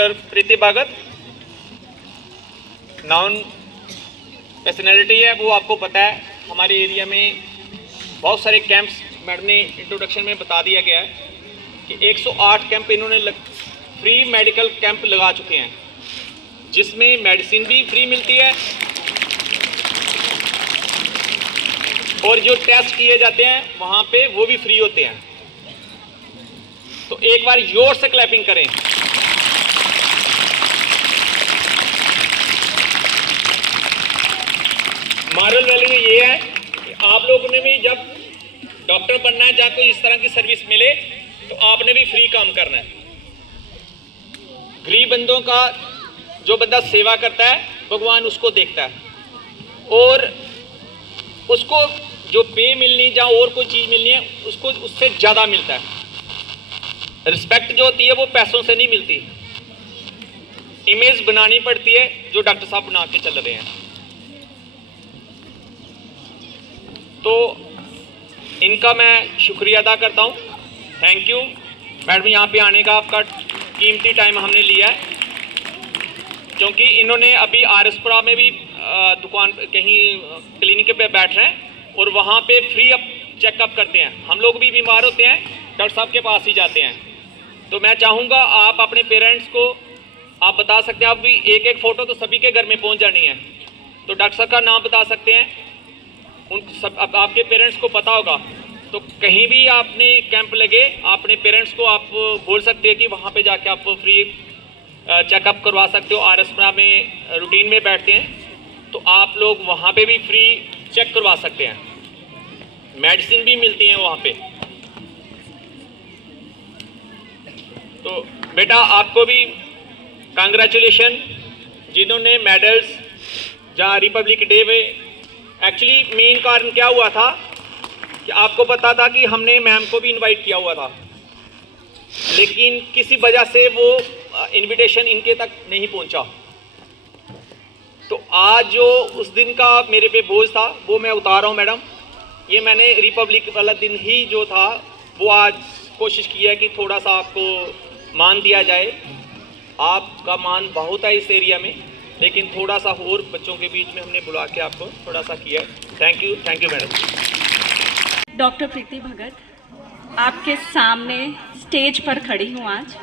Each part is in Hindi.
डॉक्टर प्रीति भगत, नाउन पर्सनैलिटी है, वो आपको पता है हमारे एरिया में बहुत सारे कैंप्स मैडम ने इंट्रोडक्शन में बता दिया गया है कि 108 कैंप इन्होंने फ्री मेडिकल कैंप लगा चुके हैं, जिसमें मेडिसिन भी फ्री मिलती है और जो टेस्ट किए जाते हैं वहाँ पे वो भी फ्री होते हैं। तो एक बार जोर से क्लैपिंग करें। मॉरल वैल्यू ये है कि आप लोगों ने भी जब डॉक्टर बनना है, जहाँ कोई इस तरह की सर्विस मिले तो आपने भी फ्री काम करना है। गरीब बंदों का जो बंदा सेवा करता है भगवान उसको देखता है और उसको जो पे मिलनी या और कोई चीज़ मिलनी है उसको उससे ज़्यादा मिलता है। रिस्पेक्ट जो होती है वो पैसों से नहीं मिलती, इमेज बनानी पड़ती है जो डॉक्टर साहब बना के चल रहे हैं। तो इनका मैं शुक्रिया अदा करता हूँ। थैंक यू मैडम, यहाँ पे आने का आपका कीमती टाइम हमने लिया है, क्योंकि इन्होंने अभी आरएसपुरा में भी दुकान कहीं क्लिनिक पे बैठ रहे हैं और वहाँ पे फ्री अप चेकअप करते हैं। हम लोग भी बीमार होते हैं, डॉक्टर साहब के पास ही जाते हैं। तो मैं चाहूँगा आप अपने पेरेंट्स को आप बता सकते हैं, आप भी एक एक फ़ोटो तो सभी के घर में पहुँच जानी है, तो डॉक्टर साहब का नाम बता सकते हैं, उन सब अब आपके पेरेंट्स को पता होगा। तो कहीं भी आपने कैंप लगे अपने पेरेंट्स को आप बोल सकते हैं कि वहाँ पे जाके आप फ्री चेकअप करवा सकते हो। आरएसपुरा में रूटीन में बैठते हैं तो आप लोग वहाँ पे भी फ्री चेक करवा सकते हैं, मेडिसिन भी मिलती हैं वहाँ पे। तो बेटा आपको भी कांग्रेचुलेशन, जिन्होंने मेडल्स जहाँ रिपब्लिक डे में एक्चुअली मेन कारण क्या हुआ था कि आपको पता था कि हमने मैम को भी इनवाइट किया हुआ था, लेकिन किसी वजह से वो इनविटेशन इनके तक नहीं पहुंचा। तो आज जो उस दिन का मेरे पे बोझ था वो मैं उतार रहा हूँ मैडम। ये मैंने रिपब्लिक वाला दिन ही जो था वो आज कोशिश की है कि थोड़ा सा आपको मान दिया जाए। आपका मान बहुत है इस एरिया में, लेकिन थोड़ा सा और बच्चों के बीच में हमने बुला के आपको थोड़ा सा किया। Thank you madam. डॉक्टर प्रीति भगत आपके सामने स्टेज पर खड़ी हूँ आज,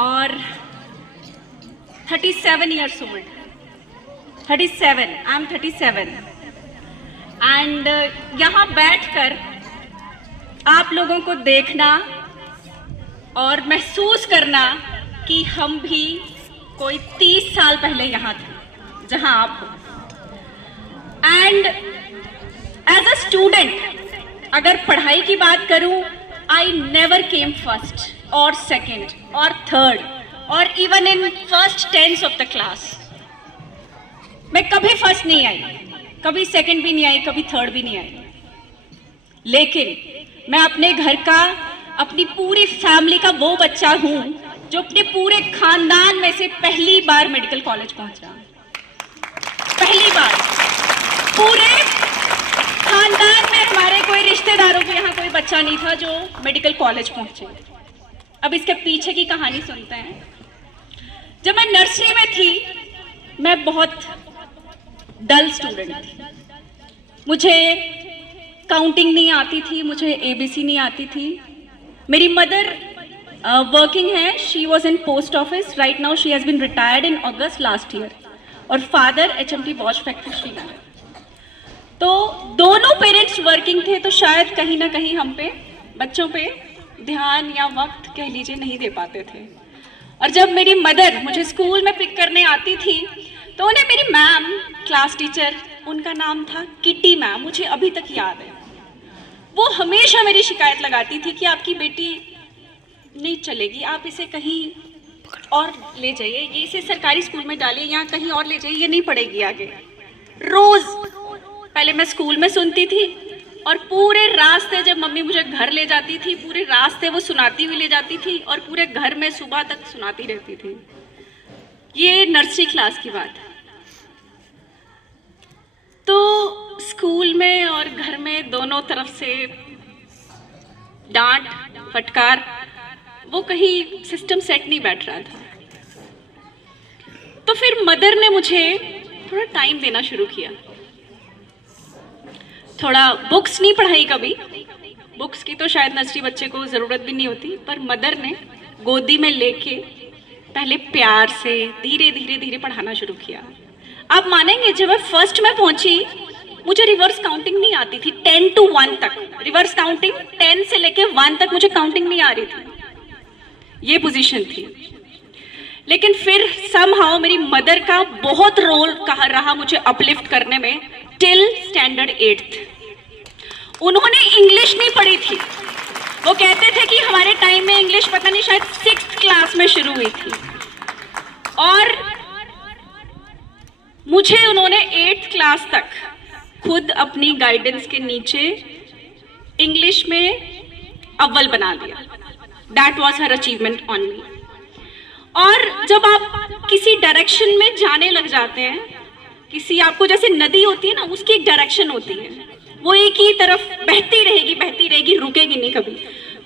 और 37 years old, 37, I am 37 and यहाँ बैठकर आप लोगों को देखना और महसूस करना कि हम भी कोई 30 साल पहले यहाँ थे जहाँ आप हो। एंड एज अ स्टूडेंट अगर पढ़ाई की बात करूँ, आई नेवर केम फर्स्ट और सेकेंड और थर्ड और even in first 10th of the class. मैं कभी फर्स्ट नहीं आई, कभी सेकेंड भी नहीं आई, कभी थर्ड भी नहीं आई, लेकिन मैं अपने घर का, अपनी पूरी फैमिली का वो बच्चा हूँ जो अपने पूरे खानदान में से पहली बार मेडिकल कॉलेज पहुंचा। पहली बार पूरे खानदान में हमारे कोई रिश्तेदारों के यहाँ कोई बच्चा नहीं था जो मेडिकल कॉलेज पहुंचे। अब इसके पीछे की कहानी सुनते हैं। जब मैं नर्सरी में थी मैं बहुत डल स्टूडेंट थी, मुझे काउंटिंग नहीं आती थी, मुझे एबीसी नहीं आती थी। मेरी मदर वर्किंग है, she was in post office, right now she has been retired in August last year, और father HMT watch factory Srinagar. तो दोनों पेरेंट्स वर्किंग थे, तो शायद कहीं ना कहीं हम पे बच्चों पे ध्यान या वक्त कह लीजिए नहीं दे पाते थे। और जब मेरी मदर मुझे स्कूल में पिक करने आती थी तो उन्हें मेरी मैम, क्लास टीचर, उनका नाम था किटी मैम, मुझे अभी तक याद है, वो हमेशा मेरी शिकायत लगाती थी कि आपकी बेटी नहीं चलेगी, आप इसे कहीं और ले जाइए, ये इसे सरकारी स्कूल में डालिए, यहाँ कहीं और ले जाइए, ये नहीं पढ़ेगी आगे। रोज पहले मैं स्कूल में सुनती थी और पूरे रास्ते जब मम्मी मुझे घर ले जाती थी, पूरे रास्ते वो सुनाती हुई ले जाती थी और पूरे घर में सुबह तक सुनाती रहती थी। ये नर्सरी क्लास की बात है। तो स्कूल में और घर में दोनों तरफ से डांट फटकार, वो कहीं सिस्टम सेट नहीं बैठ रहा था। तो फिर मदर ने मुझे थोड़ा टाइम देना शुरू किया, थोड़ा बुक्स नहीं पढ़ाई कभी, बुक्स की तो शायद नर्सरी बच्चे को ज़रूरत भी नहीं होती, पर मदर ने गोदी में लेके पहले प्यार से धीरे धीरे धीरे पढ़ाना शुरू किया। आप मानेंगे जब मैं फर्स्ट में पहुंची मुझे रिवर्स काउंटिंग नहीं आती थी, 10 to 1 तक रिवर्स काउंटिंग, 10 से लेके 1 तक मुझे काउंटिंग नहीं आ रही थी, ये पोजीशन थी। लेकिन फिर समहाउ मेरी मदर का बहुत रोल रहा मुझे अपलिफ्ट करने में टिल स्टैंडर्ड 8th। उन्होंने इंग्लिश नहीं पढ़ी थी, वो कहते थे कि हमारे टाइम में इंग्लिश पता नहीं शायद 6th क्लास में शुरू हुई थी, और मुझे उन्होंने 8th क्लास तक खुद अपनी गाइडेंस के नीचे इंग्लिश में अव्वल बना दिया। That was her achievement on me. और जब आप किसी डायरेक्शन में जाने लग जाते हैं, किसी आपको जैसे नदी होती है ना, उसकी एक डायरेक्शन होती है, वो एक ही तरफ बहती रहेगी, रुकेगी नहीं कभी।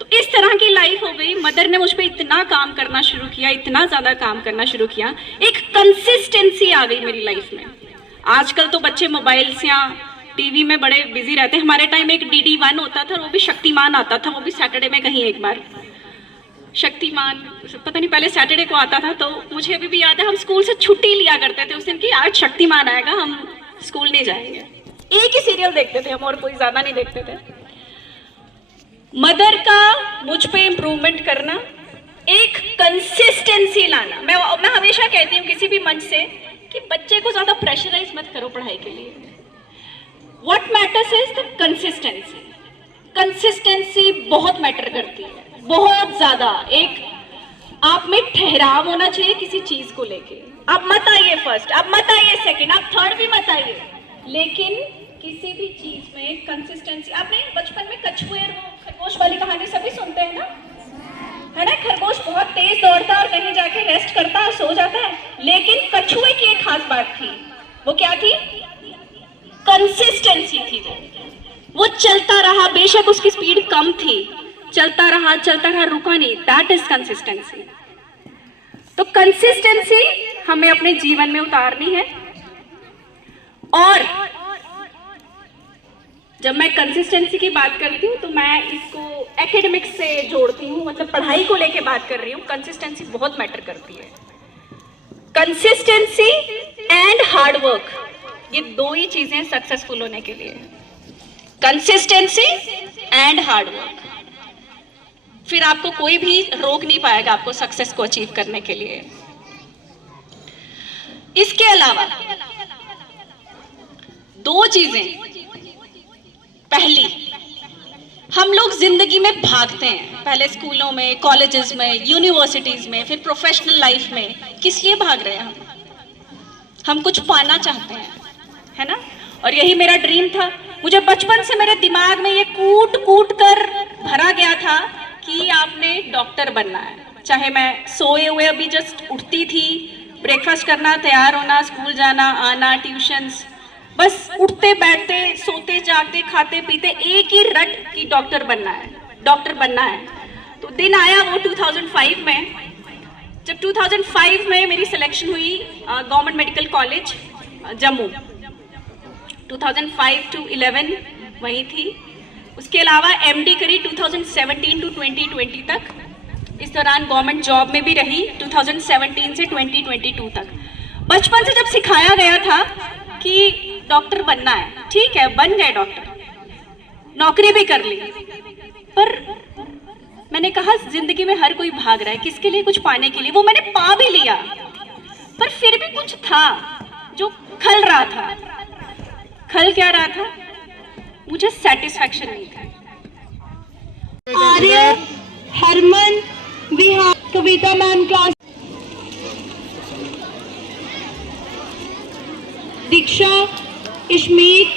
तो इस तरह की लाइफ हो गई। मदर ने मुझ पर इतना काम करना शुरू किया, इतना ज्यादा काम करना शुरू किया, एक कंसिस्टेंसी आ गई मेरी लाइफ में। आजकल तो बच्चे मोबाइल्स या टीवी में बड़े बिजी रहते हैं, हमारे टाइम एक DD1 होता था, वो भी शक्तिमान आता था, वो भी सैटरडे में कहीं एक बार शक्तिमान, पता नहीं पहले सैटरडे को आता था। तो मुझे अभी भी याद है हम स्कूल से छुट्टी लिया करते थे उस दिन की, आज शक्तिमान आएगा, हम स्कूल नहीं जाएंगे। एक ही सीरियल देखते थे हम, और कोई ज्यादा नहीं देखते थे। मदर का मुझ पे इम्प्रूवमेंट करना, एक कंसिस्टेंसी लाना। मैं हमेशा कहती हूँ किसी भी मंच से कि बच्चे को ज्यादा प्रेशराइज मत करो पढ़ाई के लिए। What matters is the consistency. Consistency बहुत मैटर करती है, बहुत ज्यादा। एक आप में ठहराव होना चाहिए किसी चीज को लेके। आप मत आइए फर्स्ट, आप मत आइए सेकंड, आप थर्ड भी मत आइए, लेकिन किसी भी चीज में कंसिस्टेंसी। आपने बचपन में कछुए और खरगोश वाली कहानी सभी सुनते हैं ना, है ना? खरगोश बहुत तेज दौड़ता है और कहीं जाके रेस्ट करता है, सो जाता है, लेकिन कछुए की एक खास बात थी। वो क्या थी? कंसिस्टेंसी थी। वो चलता रहा, बेशक उसकी स्पीड कम थी, चलता रहा, रुका नहीं। That is consistency. तो कंसिस्टेंसी हमें अपने जीवन में उतारनी है। और जब मैं कंसिस्टेंसी की बात करती हूँ तो मैं इसको एकेडमिक्स से जोड़ती हूँ, मतलब पढ़ाई को लेके बात कर रही हूँ। कंसिस्टेंसी बहुत मैटर करती है। कंसिस्टेंसी एंड हार्ड वर्क, ये दो ही चीजें सक्सेसफुल होने के लिए। कंसिस्टेंसी एंड हार्ड वर्क, फिर आपको कोई भी रोक नहीं पाएगा आपको सक्सेस को अचीव करने के लिए। इसके अलावा दो चीजें। पहली, हम लोग जिंदगी में भागते हैं, पहले स्कूलों में, कॉलेजेस में, यूनिवर्सिटीज में, फिर प्रोफेशनल लाइफ में। किस लिए भाग रहे हैं हम कुछ पाना चाहते हैं, है ना? और यही मेरा ड्रीम था। मुझे बचपन से मेरे दिमाग में ये कूट कूट कर भरा गया था कि आपने डॉक्टर बनना है। चाहे मैं सोए हुए अभी जस्ट उठती थी, ब्रेकफास्ट करना, तैयार होना, स्कूल जाना, आना, ट्यूशंस, बस उठते बैठते, सोते जागते, खाते पीते एक ही रट कि डॉक्टर बनना है, डॉक्टर बनना है। तो दिन आया वो 2005 में, जब 2005 में मेरी सिलेक्शन हुई government medical college Jammu. 2005 to 11 वही थी। उसके अलावा MD करी 2017 to 2020 तक। इस दौरान गवर्नमेंट जॉब में भी रही 2017 से 2022 तक। बचपन से जब सिखाया गया था कि डॉक्टर बनना है, ठीक है, बन गए डॉक्टर, नौकरी भी कर ली, पर मैंने कहा जिंदगी में हर कोई भाग रहा है, किसके लिए? कुछ पाने के लिए। वो मैंने पा भी लिया, पर फिर भी कुछ था जो खल रहा था। खल क्या रहा था? मुझे सेटिस्फैक्शन नहीं था। आर्य, हरमन, विहार, कविता मैम क्लास, दीक्षा, इश्मीत,